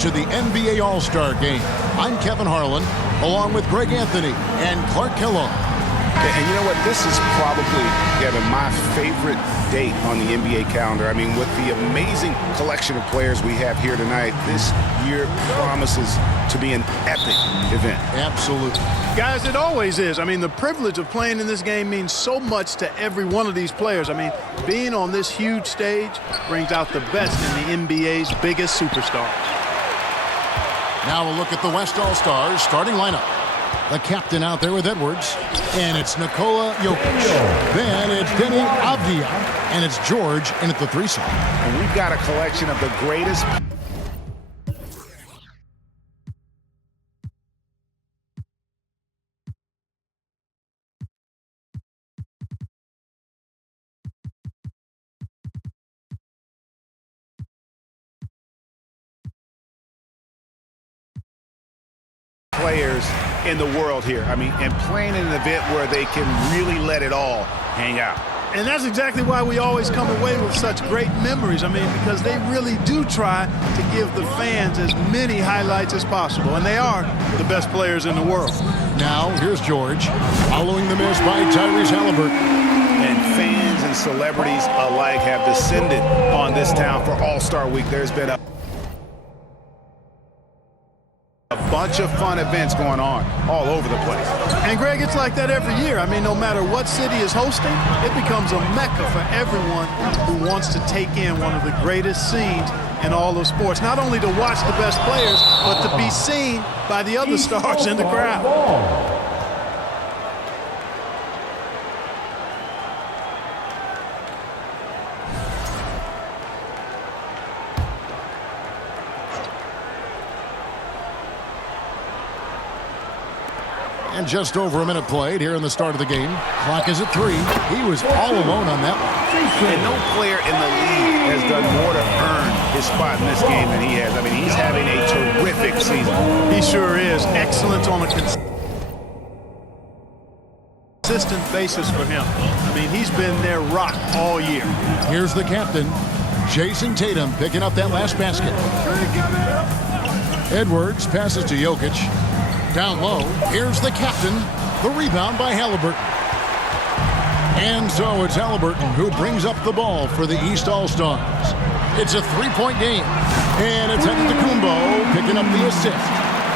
To the NBA All-Star Game. I'm Kevin Harlan, along with Greg Anthony and Clark Kellogg. And you know what? This is probably, Kevin, my favorite date on the NBA calendar. I mean, with the amazing collection of players we have here tonight, this year promises to be an epic event. Absolutely. Guys, it always is. I mean, the privilege of playing in this game means so much to every one of these players. I mean, being on this huge stage brings out the best in the NBA's biggest superstars. Now a look at the West All-Stars starting lineup. The captain out there with Edwards. And it's Nikola Jokic. Then it's Denny Avdia. And it's George in at the 3 slot. And we've got a collection of the greatest players in the world here. I mean, and playing in an event where they can really let it all hang out. And that's exactly why we always come away with such great memories. I mean, because they really do try to give the fans as many highlights as possible. And they are the best players in the world. Now, here's George, following the miss by Tyrese Halliburton. And fans and celebrities alike have descended on this town for All-Star Week. There's been a bunch of fun events going on all over the place. And Greg, it's like that every year. I mean, no matter what city is hosting, it becomes a mecca for everyone who wants to take in one of the greatest scenes in all of sports. Not only to watch the best players, but to be seen by the other stars in the crowd. And just over a minute played here in the start of the game. Clock is at 3. He was all alone on that one. And no player in the league has done more to earn his spot in this game than he has. I mean, he's having a terrific season. He sure is. Excellent on a consistent basis for him. I mean, he's been their rock all year. Here's the captain, Jason Tatum, picking up that last basket. Edwards passes to Jokic. Down low, here's the captain, the rebound by Halliburton. And so it's Halliburton who brings up the ball for the East All-Stars. It's a 3-point game, and it's Antetokounmpo picking up the assist.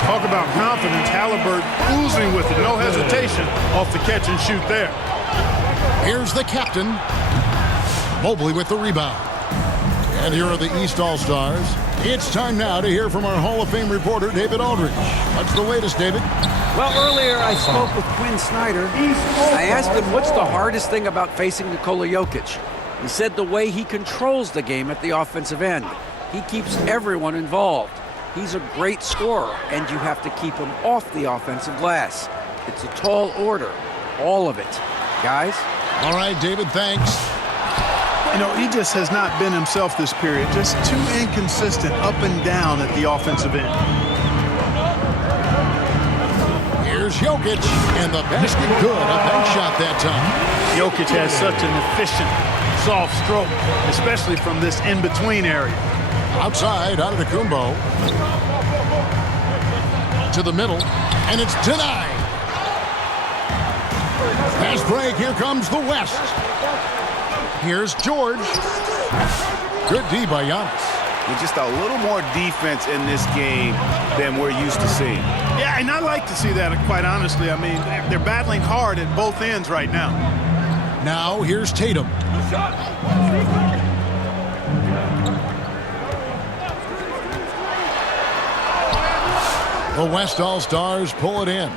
Talk about confidence. Halliburton oozing with it, no hesitation off the catch and shoot there. Here's the captain, Mobley with the rebound. And here are the East All-Stars. It's time now to hear from our Hall of Fame reporter, David Aldridge. What's the latest, David? Well, earlier I spoke with Quinn Snyder. I asked him what's the hardest thing about facing Nikola Jokic. He said the way he controls the game at the offensive end. He keeps everyone involved. He's a great scorer, and you have to keep him off the offensive glass. It's a tall order, all of it. Guys? All right, David, thanks. You know, he just has not been himself this period. Just too inconsistent up and down at the offensive end. Here's Jokic, and the basket good. A bank shot that time. Jokic has such an efficient, soft stroke, especially from this in-between area. Outside, Antetokounmpo. To the middle, and it's denied. Fast break, here comes the West. Here's George. Good D by Giannis. With just a little more defense in this game than we're used to seeing. Yeah, and I like to see that, quite honestly. I mean, they're battling hard at both ends right now. Now, here's Tatum. The West All-Stars pull it in.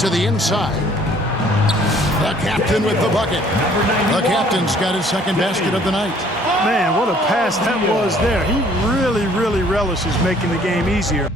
To the inside. The captain with the bucket. The captain's got his second basket of the night. Man, what a pass that was there. He really relishes making the game easier.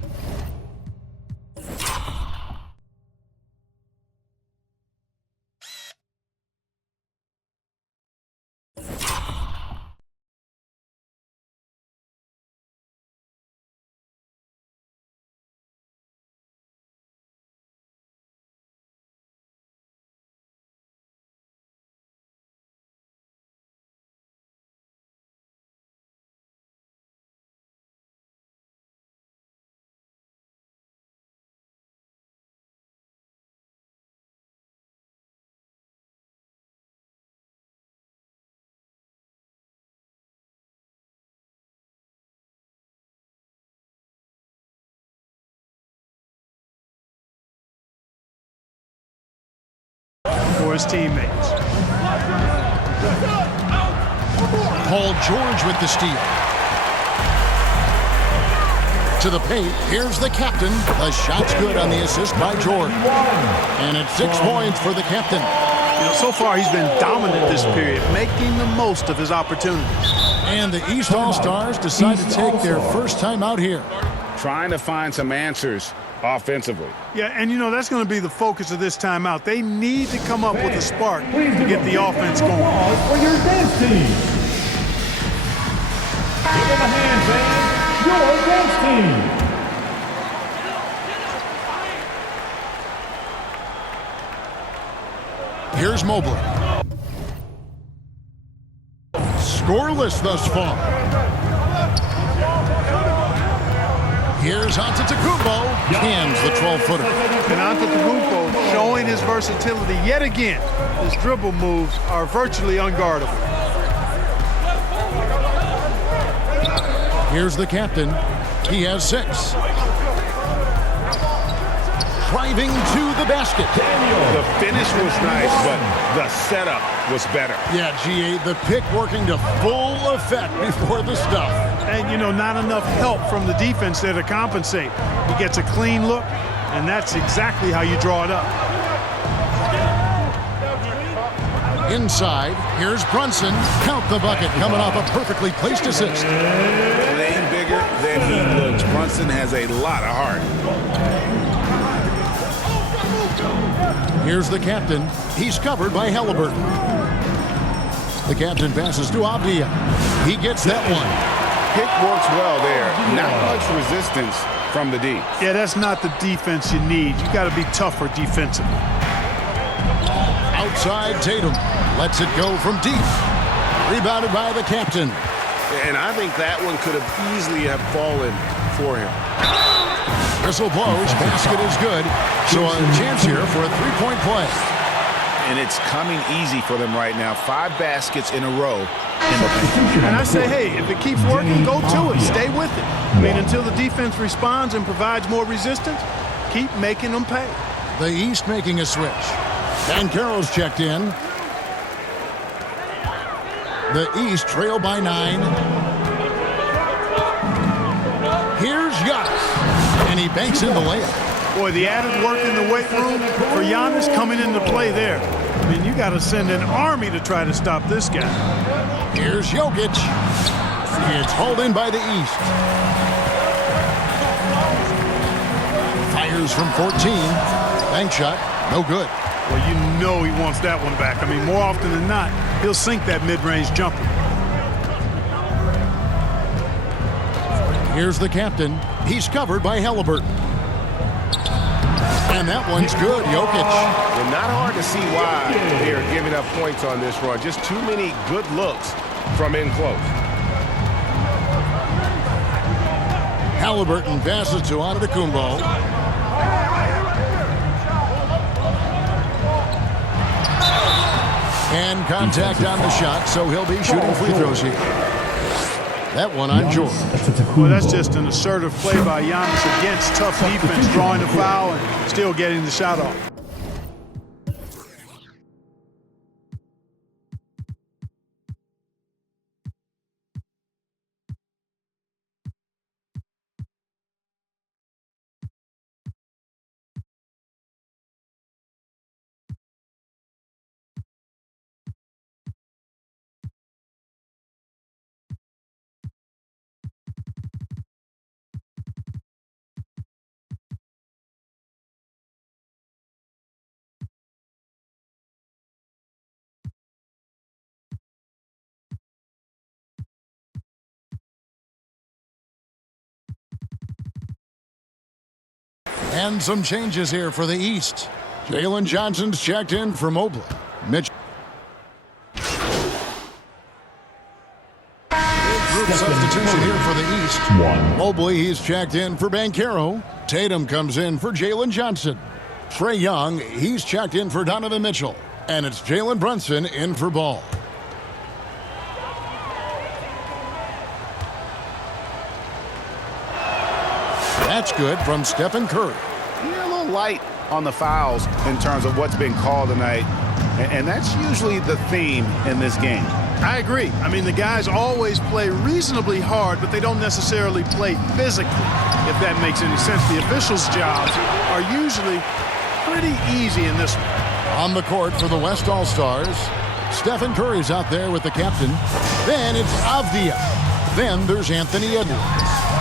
his teammates. Paul George with the steal. To the paint, here's the captain. The shot's good on the assist by George. And it's 6 points for the captain. You know, so far he's been dominant this period, making the most of his opportunities. And the East All-Stars decide to take their first time out here. Trying to find some answers offensively. Yeah, and you know, that's going to be the focus of this timeout. They need to come up with a spark to get the offense going. For your dance team. Give them a hand, fans. Your dance team. Here's Mobley. Scoreless thus far. Here's Antetokounmpo. Cans the 12-footer. And Antetokounmpo showing his versatility yet again. His dribble moves are virtually unguardable. Here's the captain. He has 6. Driving to the basket. The finish was nice, but the setup was better. Yeah, GA, the pick working to full effect before the stuff. And, you know, not enough help from the defense there to compensate. He gets a clean look, and that's exactly how you draw it up. Inside, here's Brunson. Count the bucket, coming off a perfectly placed assist. Playing bigger than he looks. Brunson has a lot of heart. Here's the captain. He's covered by Halliburton. The captain passes to Avdia. He gets that one. Pick works well there. Not much resistance from the D. Yeah, that's not the defense you need. You got to be tougher defensively. Outside, Tatum lets it go from deep. Rebounded by the captain. And I think that one could have easily have fallen for him. Whistle blows, basket is good. So a chance here for a 3-point play. And it's coming easy for them right now. 5 baskets in a row in the paint. And I say, hey, if it keeps working, go to it. Stay with it. I mean, until the defense responds and provides more resistance, keep making them pay. The East making a switch. Banchero's checked in. The East trail by 9. Here's Giannis. And he banks in the layup. Boy, the added work in the weight room for Giannis coming into play there. I mean, you got to send an army to try to stop this guy. Here's Jokic. It's hauled in by the East. Fires from 14. Bank shot. No good. Well, you know he wants that one back. I mean, more often than not, he'll sink that mid-range jumper. Here's the captain. He's covered by Halliburton. And that one's good, Jokic. Well, not hard to see why they are giving up points on this run. Just too many good looks from in close. Halliburton passes to Antetokounmpo. And contact on the shot, so he'll be shooting free throws here. That one on George. Well, that's just an assertive play by Giannis against tough defense, drawing the foul and still getting the shot off. And some changes here for the East. Jalen Johnson's checked in for Mobley. Mitch. Group substitution here for the East. Mobley, he's checked in for Banchero. Tatum comes in for Jalen Johnson. Trae Young, he's checked in for Donovan Mitchell. And it's Jalen Brunson in for Ball. That's good from Stephen Curry. You're a little light on the fouls in terms of what's been called tonight. And that's usually the theme in this game. I agree. I mean, the guys always play reasonably hard, but they don't necessarily play physically, if that makes any sense. The officials' jobs are usually pretty easy in this one. On the court for the West All-Stars, Stephen Curry's out there with the captain. Then it's Avdia. Then there's Anthony Edwards.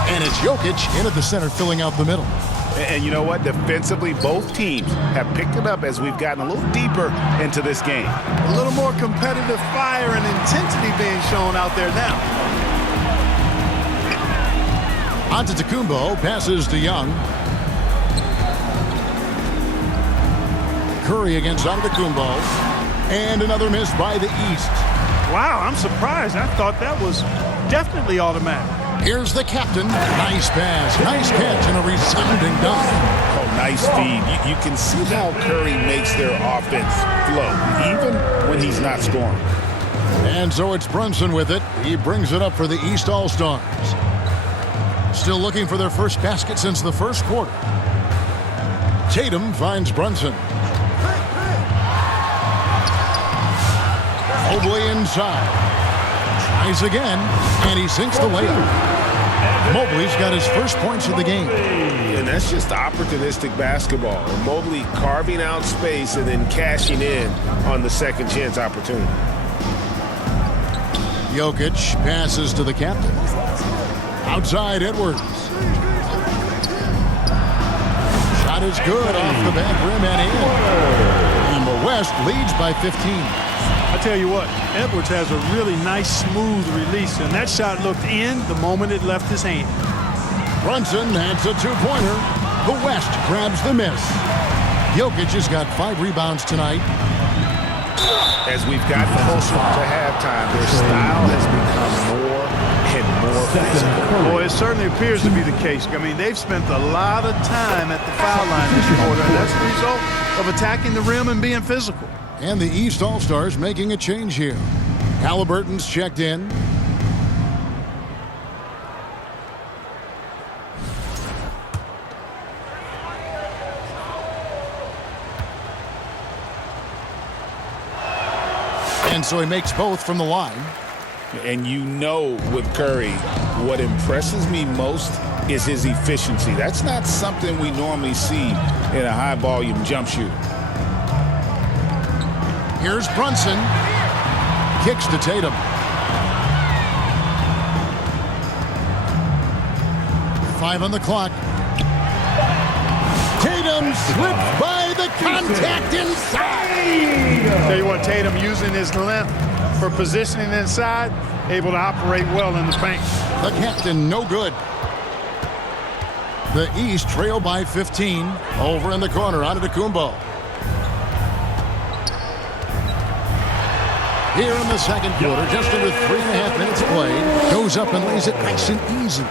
And it's Jokic in at the center, filling out the middle. And you know what? Defensively, both teams have picked it up as we've gotten a little deeper into this game. A little more competitive fire and intensity being shown out there now. Antetokounmpo passes to Young. Curry against Antetokounmpo. And another miss by the East. Wow, I'm surprised. I thought that was definitely automatic. Here's the captain. Nice pass, nice catch, and a resounding dunk. Oh, nice feed. You can see how Curry makes their offense flow, even when he's not scoring. And so it's Brunson with it. He brings it up for the East All-Stars. Still looking for their first basket since the first quarter. Tatum finds Brunson. Mobley inside. Tries again, and he sinks the layup. Mobley's got his first points of the game. And that's just opportunistic basketball. Mobley carving out space and then cashing in on the second chance opportunity. Jokic passes to the captain. Outside Edwards. Shot is good off the back rim and in. And the West leads by 15. I tell you what, Edwards has a really nice, smooth release, and that shot looked in the moment it left his hand. Brunson adds a two-pointer. The West grabs the miss. Jokic has got 5 rebounds tonight. As we've gotten closer to halftime, their style has become more and more physical. Boy, it certainly appears to be the case. I mean, they've spent a lot of time at the foul line this quarter, and that's the result of attacking the rim and being physical. And the East All-Stars making a change here. Halliburton's checked in. And so he makes both from the line. And you know with Curry, what impresses me most is his efficiency. That's not something we normally see in a high-volume jump shooter. Here's Brunson. Kicks to Tatum. Five on the clock. Tatum slips by the contact inside. Tell you what, Tatum using his length for positioning inside, able to operate well in the paint. The captain, no good. The East trail by 15. Over in the corner, Antetokounmpo. Here in the second quarter, just under 3.5 minutes played. Goes up and lays it nice and easy.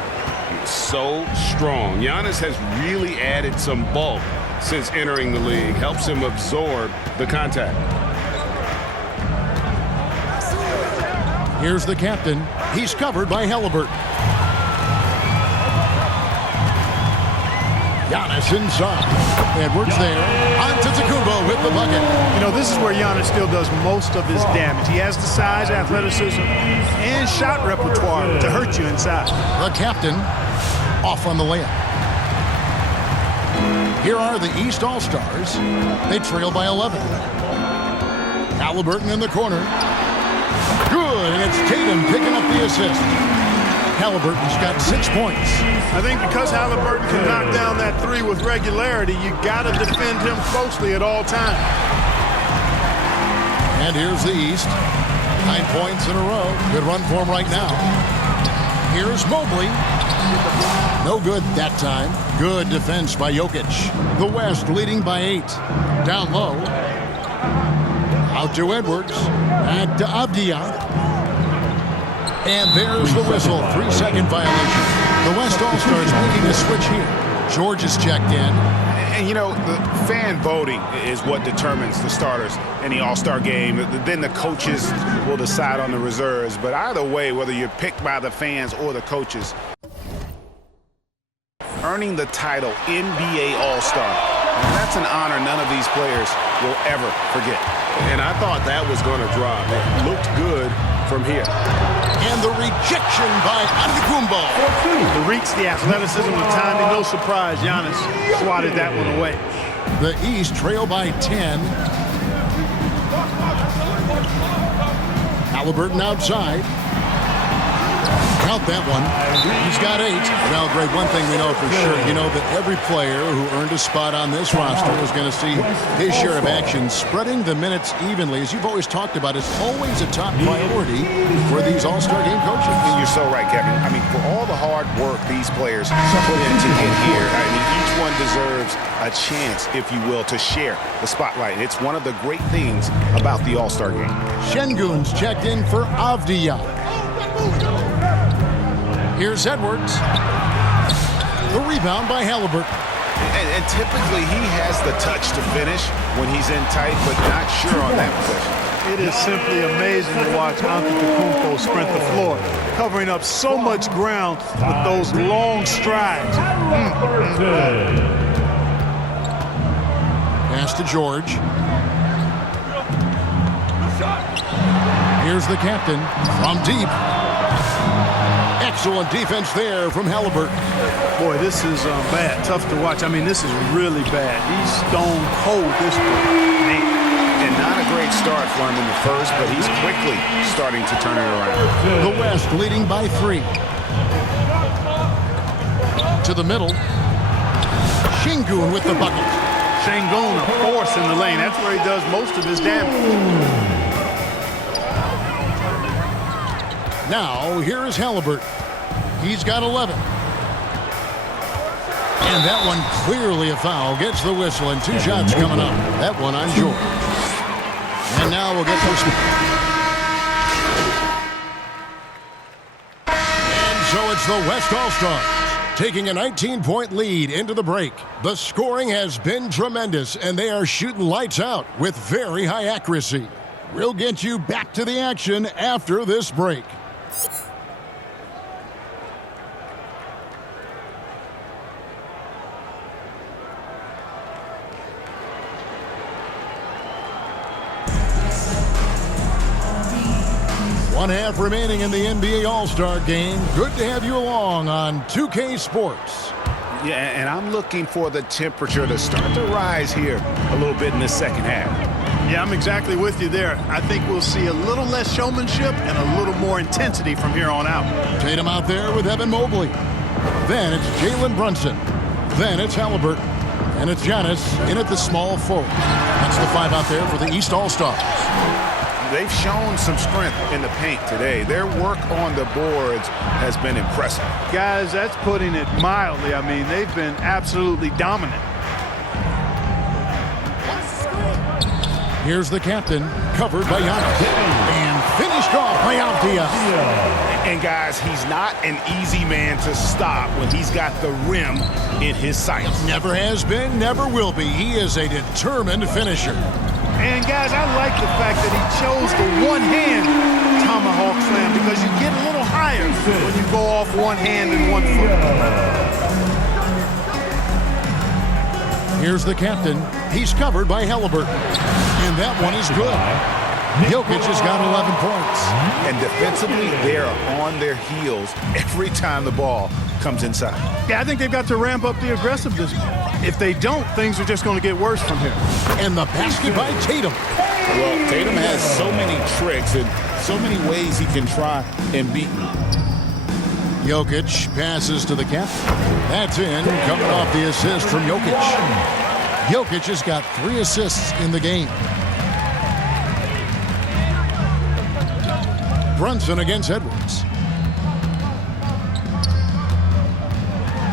So strong. Giannis has really added some bulk since entering the league. Helps him absorb the contact. Here's the captain. He's covered by Halliburton. Giannis inside. Edwards there. Antetokounmpo with the bucket. You know, this is where Giannis still does most of his damage. He has the size, athleticism, and shot repertoire to hurt you inside. The captain off on the layup. Here are the East All-Stars. They trail by 11. Halliburton in the corner. Good, and it's Tatum picking up the assist. Halliburton's got 6 points. I think because Halliburton can knock down that three with regularity, you got to defend him closely at all times. And here's the East. 9 points in a row. Good run for him right now. Here's Mobley. No good that time. Good defense by Jokic. The West leading by 8. Down low. Out to Edwards. Back to Avdia. And there's the whistle. 3-second violation. The West All-Stars making a switch here. George is checked in. And, you know, the fan voting is what determines the starters in the All-Star game. Then the coaches will decide on the reserves. But either way, whether you're picked by the fans or the coaches, earning the title NBA All-Star, that's an honor none of these players will ever forget. And I thought that was going to drop. It looked good from here. And the rejection by Antetokounmpo. The reach, the athleticism, the timing, no surprise. Giannis swatted that one away. The East trail by 10. Halliburton outside. Count that one. He's got 8. Now, Greg, one thing we know for sure, you know that every player who earned a spot on this roster is going to see his share of action. Spreading the minutes evenly, as you've always talked about, is always a top priority for these All-Star game coaches. And you're so right, Kevin. I mean, for all the hard work these players put in to get here, I mean, each one deserves a chance, if you will, to share the spotlight. It's one of the great things about the All-Star game. Şengün's checked in for Avdiya. Here's Edwards. The rebound by Halliburton. And typically he has the touch to finish when he's in tight, but not sure on that possession. It is simply amazing to watch Antetokounmpo sprint the floor, covering up so much ground with those long strides. Pass to George. Here's the captain from deep. Excellent defense there from Halliburton. Boy, this is bad. Tough to watch. I mean, this is really bad. He's stone cold this point. And not a great start for him in the first, but he's quickly starting to turn it around. The West leading by 3. To the middle. Şengün with the bucket. Şengün, a force in the lane. That's where he does most of his damage. Now, here is Halliburton. He's got 11. And that one clearly a foul. Gets the whistle, and 2 shots coming up. That one on George. And now we'll get this one. And so it's the West All-Stars taking a 19-point lead into the break. The scoring has been tremendous, and they are shooting lights out with very high accuracy. We'll get you back to the action after this break. One half remaining in the NBA All-Star Game. Good to have you along on 2K Sports. Yeah, and I'm looking for the temperature to start to rise here a little bit in the second half. Yeah, I'm exactly with you there. I think we'll see a little less showmanship and a little more intensity from here on out. Tatum out there with Evan Mobley. Then it's Jalen Brunson. Then it's Halliburton. And it's Giannis in at the small forward. That's the 5 out there for the East All-Stars. They've shown some strength in the paint today. Their work on the boards has been impressive. Guys, that's putting it mildly. I mean, they've been absolutely dominant. Here's the captain, covered by Giannis. And finished off by Avdiya. And guys, he's not an easy man to stop when he's got the rim in his sights. Never has been, never will be. He is a determined finisher. And guys, I like the fact that he chose the one-hand tomahawk slam because you get a little higher when you go off one hand and 1 foot. Here's the captain. He's covered by Halliburton. And that one is good. Jokic has got 11 points. And defensively, they're on their heels every time the ball comes inside. Yeah, I think they've got to ramp up the aggressiveness. If they don't, things are just going to get worse from here. And the basket by Tatum. Well, Tatum has so many tricks and so many ways he can try and beat me. Jokic passes to the captain. That's in, coming off the assist from Jokic. Jokic has got 3 assists in the game. Brunson against Edwards.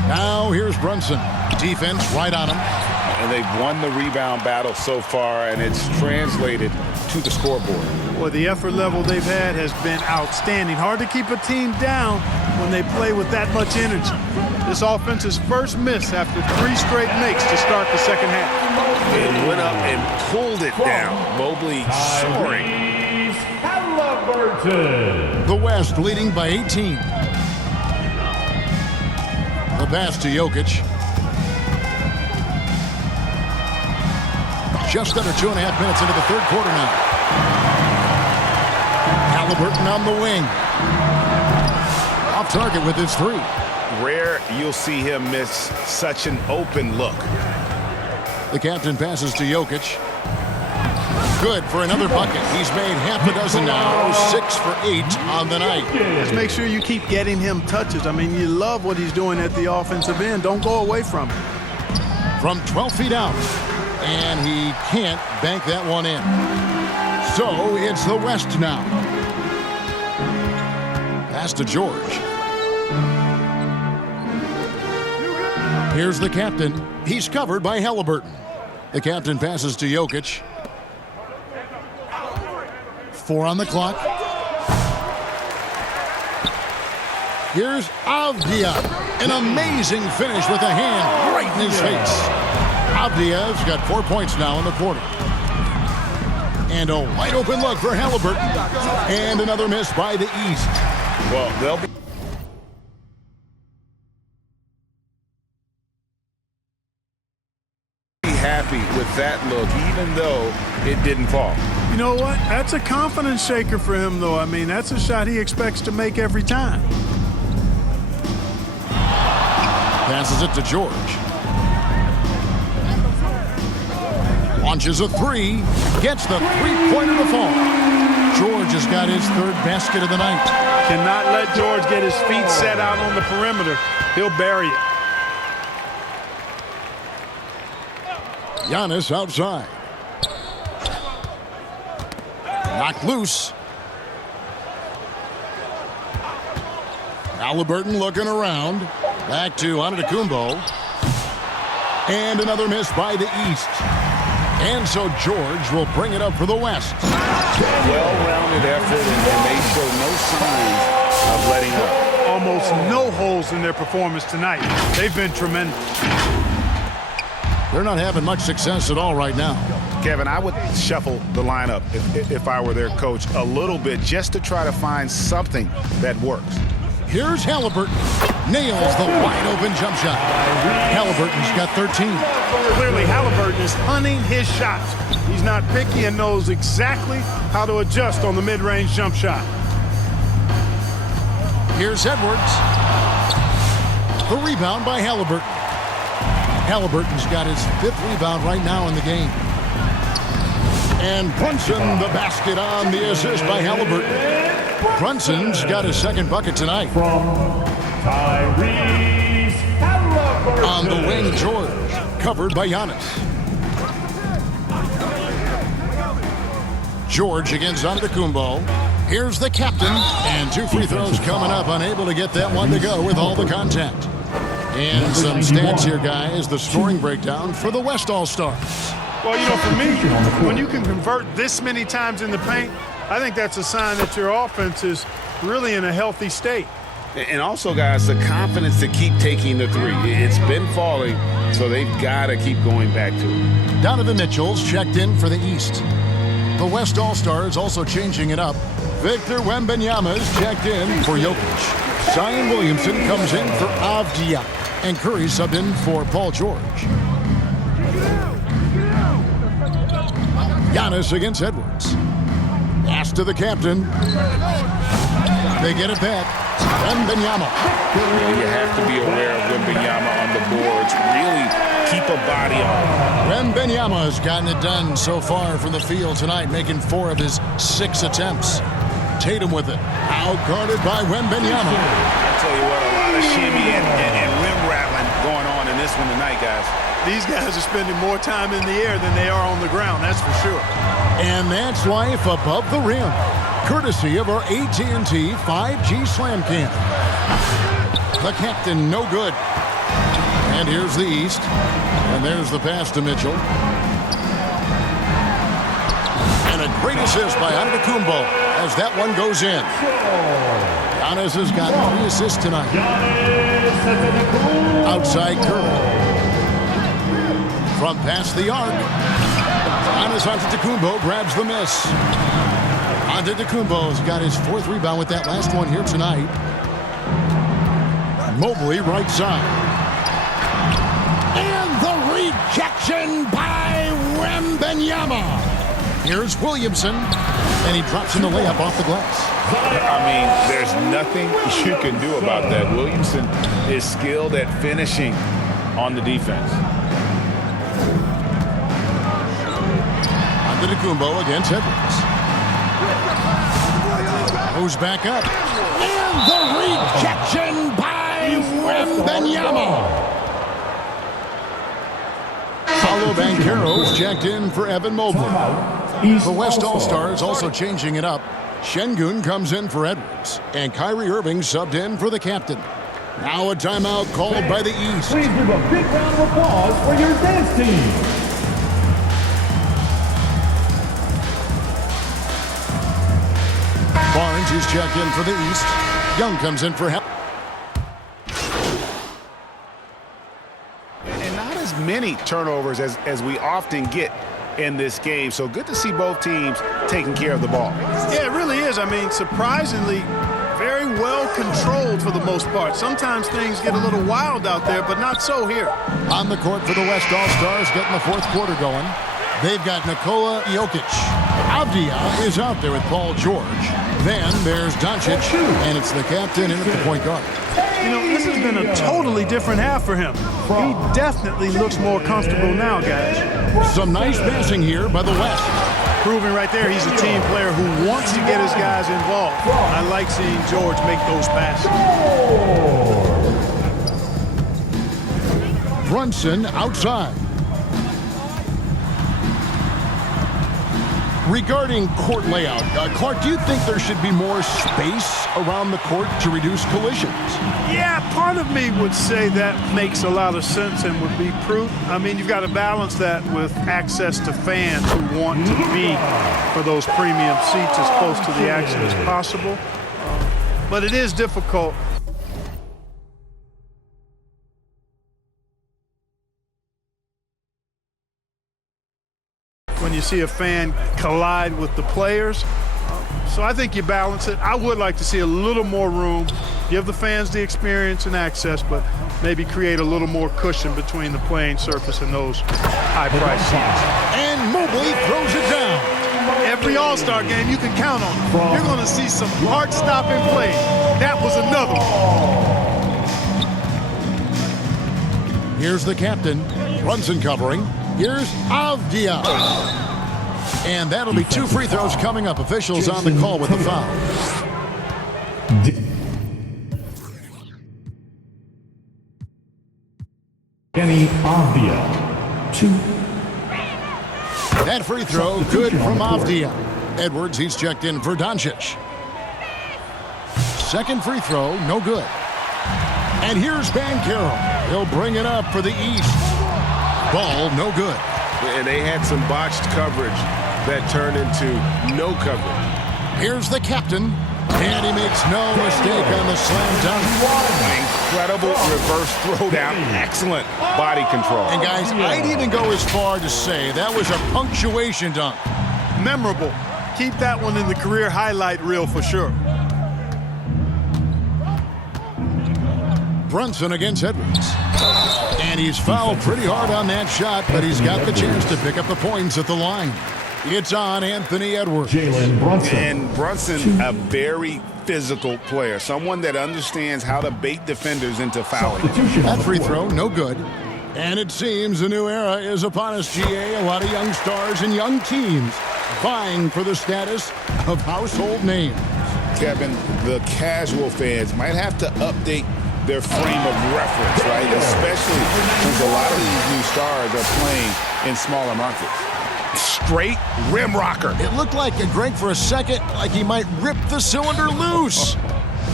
Now here's Brunson. Defense right on him. And they've won the rebound battle so far, and it's translated to the scoreboard. Boy, the effort level they've had has been outstanding. Hard to keep a team down when they play with that much energy. This offense's first miss after 3 straight makes to start the second half. It went up and pulled it down. Mobley soaring. The West leading by 18. The pass to Jokic. just under 2.5 minutes into the third quarter now. Halliburton on the wing. Off target with his three. Rare you'll see him miss such an open look. The captain passes to Jokic. Good for another bucket. He's made half a dozen now, 6 for 8 on the night. Just make sure you keep getting him touches. I mean, you love what he's doing at the offensive end. Don't go away from it. From 12 feet out, and he can't bank that one in. So it's the West now. Pass to George. Here's the captain. He's covered by Halliburton. The captain passes to Jokic. 4 on the clock. Here's Avdia. An amazing finish with a hand right in his face. Avdia's got 4 points now in the quarter. And a wide open look for Halliburton. And another miss by the East. Well, they'll be happy with that look, even though it didn't fall. You know what? That's a confidence shaker for him, though. I mean, that's a shot he expects to make every time. Passes it to George. Launches a three. Gets the three-pointer to fall. George has got his third basket of the night. Cannot let George get his feet set out on the perimeter. He'll bury it. Giannis outside. Knocked loose. Halliburton looking around. Back to Antetokounmpo. And another miss by the East. And so George will bring it up for the West. Well-rounded effort, and they show no signs of letting up. Almost no holes in their performance tonight. They've been tremendous. They're not having much success at all right now. Kevin, I would shuffle the lineup if I were their coach a little bit just to try to find something that works. Here's Halliburton. Nails the wide-open jump shot. Halliburton's got 13. Clearly, Halliburton is hunting his shots. He's not picky and knows exactly how to adjust on the mid-range jump shot. Here's Edwards. The rebound by Halliburton. Halliburton's got his 5th rebound right now in the game. And Brunson, the basket on the assist by Halliburton. Brunson's got his 2nd bucket tonight. On the wing, George, covered by Giannis. George against Antetokounmpo. Here's the captain, and 2 free throws coming up, unable to get that one to go with all the contact. And some stats here, guys, the scoring breakdown for the West All-Stars. Well, you know, for me, when you can convert this many times in the paint, I think that's a sign that your offense is really in a healthy state. And also, guys, the confidence to keep taking the three. It's been falling, so they've got to keep going back to it. Donovan Mitchell's checked in for the East. The West All-Stars also changing it up. Victor Wembanyama's checked in for Jokic. Zion Williamson comes in for Avdia. And Curry subbed in for Paul George. Giannis against Edwards. Pass to the captain. They get it back. Wembanyama. You have to be aware of Wembanyama on the boards. Really keep a body on. Wembanyama has gotten it done so far from the field tonight, making 4 of his 6 attempts. Tatum with it. Outguarded by Wembanyama. I tell you what, a lot of shimmy and rim rattling going on in this one tonight, guys. These guys are spending more time in the air than they are on the ground, that's for sure. And that's life above the rim, courtesy of our AT&T 5G Slam Cam. The captain, no good. And here's the East. And there's the pass to Mitchell. And a great assist by Antetokounmpo as that one goes in. Giannis has got 3 assists tonight. Outside Curry. From past the arc. Giannis Antetokounmpo grabs the miss. Antetokounmpo's got his 4th rebound with that last one here tonight. Mobley right side. And the rejection by Wembanyama. Here's Williamson, and he drops in the layup off the glass. I mean, there's nothing you can do about that. Williamson is skilled at finishing on the defense. Antetokounmpo against Edwards. Goes back up. And the rejection by Wembanyama. Paulo Banchero's checked in for Evan Mobley. The West All-Stars also changing it up. Şengün comes in for Edwards, and Kyrie Irving subbed in for the captain. Now a timeout called by the East. Please give a big round of applause for your dance team. Barnes is checked in for the East. Young comes in for help. And not as many turnovers as we often get in this game. So good to see both teams taking care of the ball. Yeah, it really is. I mean, surprisingly, very well controlled for the most part. Sometimes things get a little wild out there, but not so here. On the court for the West All-Stars, getting the fourth quarter going. They've got Nikola Jokic. Avdia is out there with Paul George. Then there's Doncic, and it's the captain in at the point guard. You know, this has been a totally different half for him. He definitely looks more comfortable now, guys. Some nice passing here by the West. Proving right there he's a team player who wants to get his guys involved. I like seeing George make those passes. Brunson outside. Regarding court layout, Clark, do you think there should be more space around the court to reduce collisions? Yeah, part of me would say that makes a lot of sense and would be prudent. I mean, you've got to balance that with access to fans who want to be for those premium seats as close to the action as possible. But it is difficult. When you see a fan collide with the players. So I think you balance it. I would like to see a little more room, give the fans the experience and access, but maybe create a little more cushion between the playing surface and those high-priced seats. And Mobley throws it down. Every All-Star game, you can count on it. You're going to see some heart-stopping plays. That was another one. Here's the captain. Brunson covering. Here's Avdia. And that'll be 2 free throws coming up. Officials on the call with the foul. Kenny Avdia. 2. That free throw good from Avdia. Edwards, he's checked in for Doncic. Second free throw, no good. And here's Banchero. He'll bring it up for the East. Ball, no good. And they had some botched coverage that turned into no coverage. Here's the captain, and he makes no mistake on the slam dunk. An incredible reverse throwdown. Excellent body control. And guys, I'd even go as far to say that was a punctuation dunk. Memorable. Keep that one in the career highlight reel for sure. Brunson against Edwards. And he's fouled pretty hard on that shot, but he's got the chance to pick up the points at the line. It's on Anthony Edwards. Jalen Brunson. And Brunson, a very physical player, someone that understands how to bait defenders into fouling. That free throw, no good. And it seems a new era is upon us, GA. A lot of young stars and young teams vying for the status of household names. Kevin, the casual fans might have to update their frame of reference, right? Especially since a lot of these new stars are playing in smaller markets. Straight rim rocker. It looked like Greg for a second, like he might rip the cylinder loose.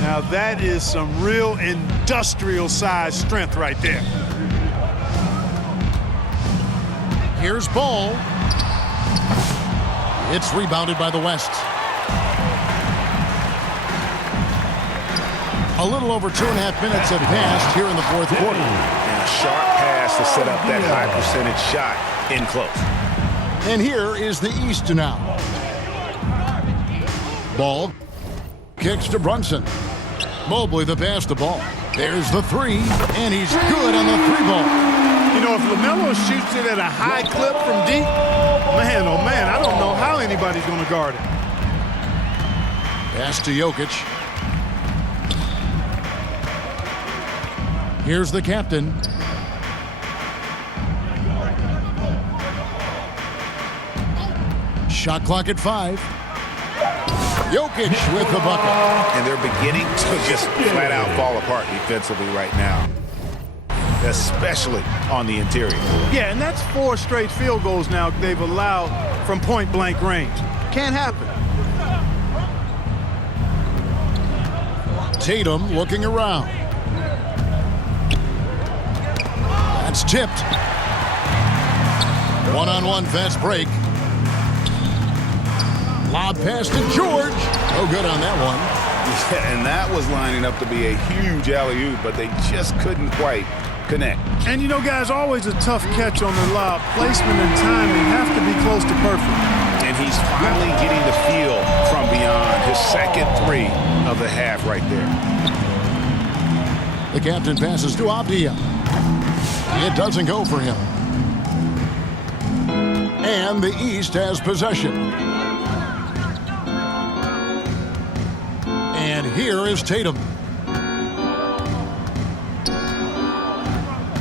Now that is some real industrial size strength right there. Here's Ball. It's rebounded by the West. A little over 2.5 minutes have passed here in the fourth quarter. And a sharp pass to set up that high percentage shot in close. And here is the East now. Ball kicks to Brunson. Mobley the pass to Ball. There's the three, and he's good on the three ball. You know, if LaMelo shoots it at a high clip from deep, man, oh man, I don't know how anybody's going to guard it. Pass to Jokic. Here's the captain. Shot clock at 5. Jokic with the bucket. And they're beginning to just flat out fall apart defensively right now, especially on the interior. Yeah, and that's 4 straight field goals now they've allowed from point-blank range. Can't happen. Tatum looking around. That's tipped. One-on-one fast break. Lob pass to George. No good on that one. Yeah, and that was lining up to be a huge alley-oop, but they just couldn't quite connect. And you know, guys, always a tough catch on the lob. Placement and timing have to be close to perfect. And he's finally getting the feel from beyond. His second 3 of the half right there. The captain passes to Avdia. It doesn't go for him. And the East has possession. And here is Tatum.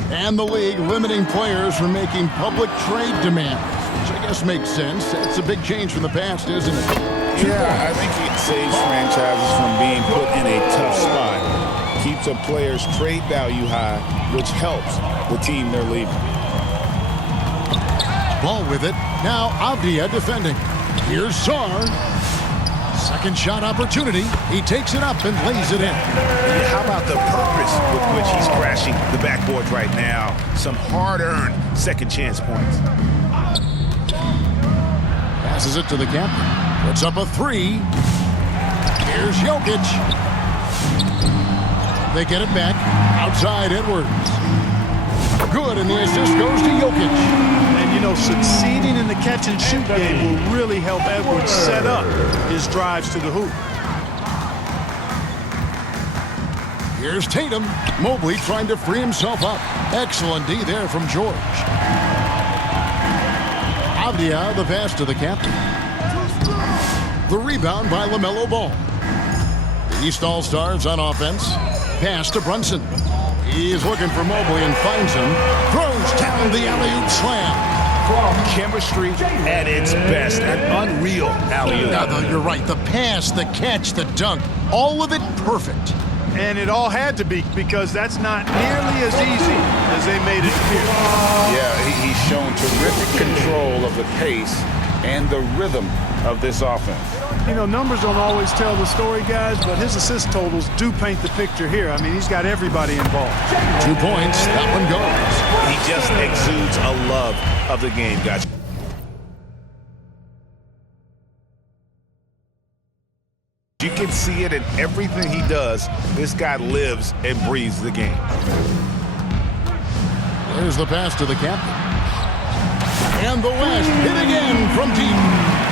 And the league limiting players from making public trade demands, which I guess makes sense. It's a big change from the past, isn't it? Yeah, I think it saves franchises from being put in a tough spot. Keeps a player's trade value high, which helps the team they're leaving. Ball with it. Now Avdia defending. Here's Sarr. Second shot opportunity. He takes it up and lays it in. And how about the purpose with which he's crashing the backboards right now? Some hard-earned second chance points. Passes it to the captain. Puts up a 3. Here's Jokic. They get it back. Outside Edwards. Good, and the assist goes to Jokic. And, you know, succeeding in the catch-and-shoot game will really help Edwards set up his drives to the hoop. Here's Tatum. Mobley trying to free himself up. Excellent D there from George. Avdia, the pass to the captain. The rebound by LaMelo Ball. The East All-Stars on offense. Pass to Brunson. He's looking for Mobley and finds him. Throws down the alley-oop slam. Chemistry at its best. An unreal alley-oop. No, you're right. The pass, the catch, the dunk, all of it perfect. And it all had to be, because that's not nearly as easy as they made it appear. Yeah, he's shown terrific control of the pace and the rhythm of this offense. You know, numbers don't always tell the story, guys, but his assist totals do paint the picture here. I mean, he's got everybody involved. 2 points. That one goes. He just exudes a love of the game, guys. You can see it in everything he does. This guy lives and breathes the game. There's the pass to the captain. And the West hit again from deep.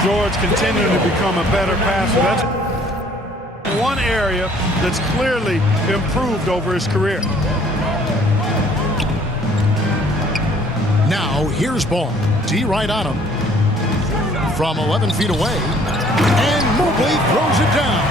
George continuing to become a better passer. That's one area that's clearly improved over his career. Now, here's Ball. D right on him. From 11 feet away. And Mobley throws it down.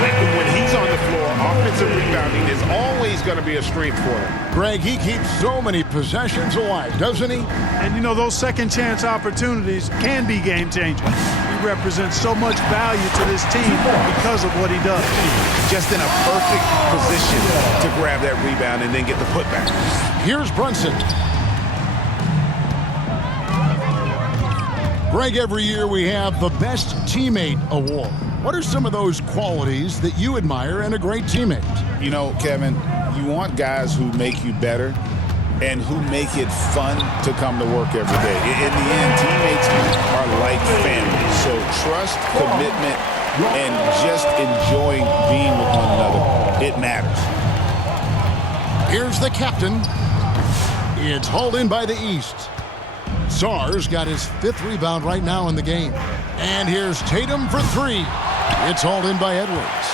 When he's on the floor, offensive rebounding is always going to be a strength for him. Greg, he keeps so many possessions alive, doesn't he? And, you know, those second chance opportunities can be game-changing. He represents so much value to this team because of what he does. Just in a perfect position to grab that rebound and then get the putback. Here's Brunson. Greg, every year we have the Best Teammate Award. What are some of those qualities that you admire in a great teammate? You know, Kevin, you want guys who make you better and who make it fun to come to work every day. In the end, teammates are like family. So trust, commitment, and just enjoying being with one another, it matters. Here's the captain. It's hauled in by the East. Sarr's got his 5th rebound right now in the game. And here's Tatum for 3. It's hauled in by Edwards.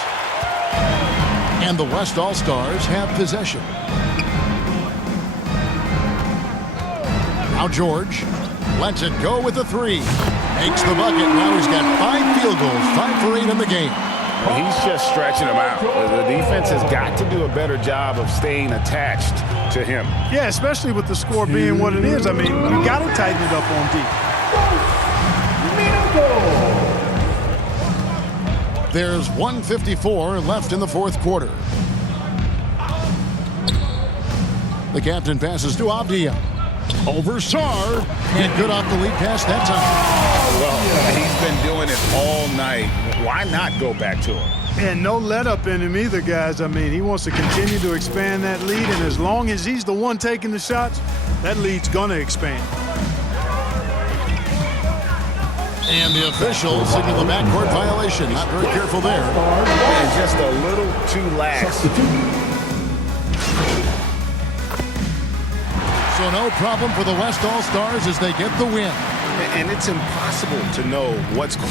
And the West All-Stars have possession. Now George lets it go with a 3. Makes the bucket. Now he's got 5 field goals, 5 for 8 in the game. He's just stretching him out. The defense has got to do a better job of staying attached to him. Yeah, especially with the score being what it is. I mean, you got to tighten it up on D. There's 1:54 left in the fourth quarter. The captain passes to Avdia. Over Sarr. And good off the lead pass that time. Well, he's been doing it all night. Why not go back to him? And no let up in him either, guys. I mean, he wants to continue to expand that lead, and as long as he's the one taking the shots, that lead's going to expand. And the officials signal the backcourt violation. Not very careful there. And just a little too lax. So no problem for the West All-Stars as they get the win. And it's impossible to know what's going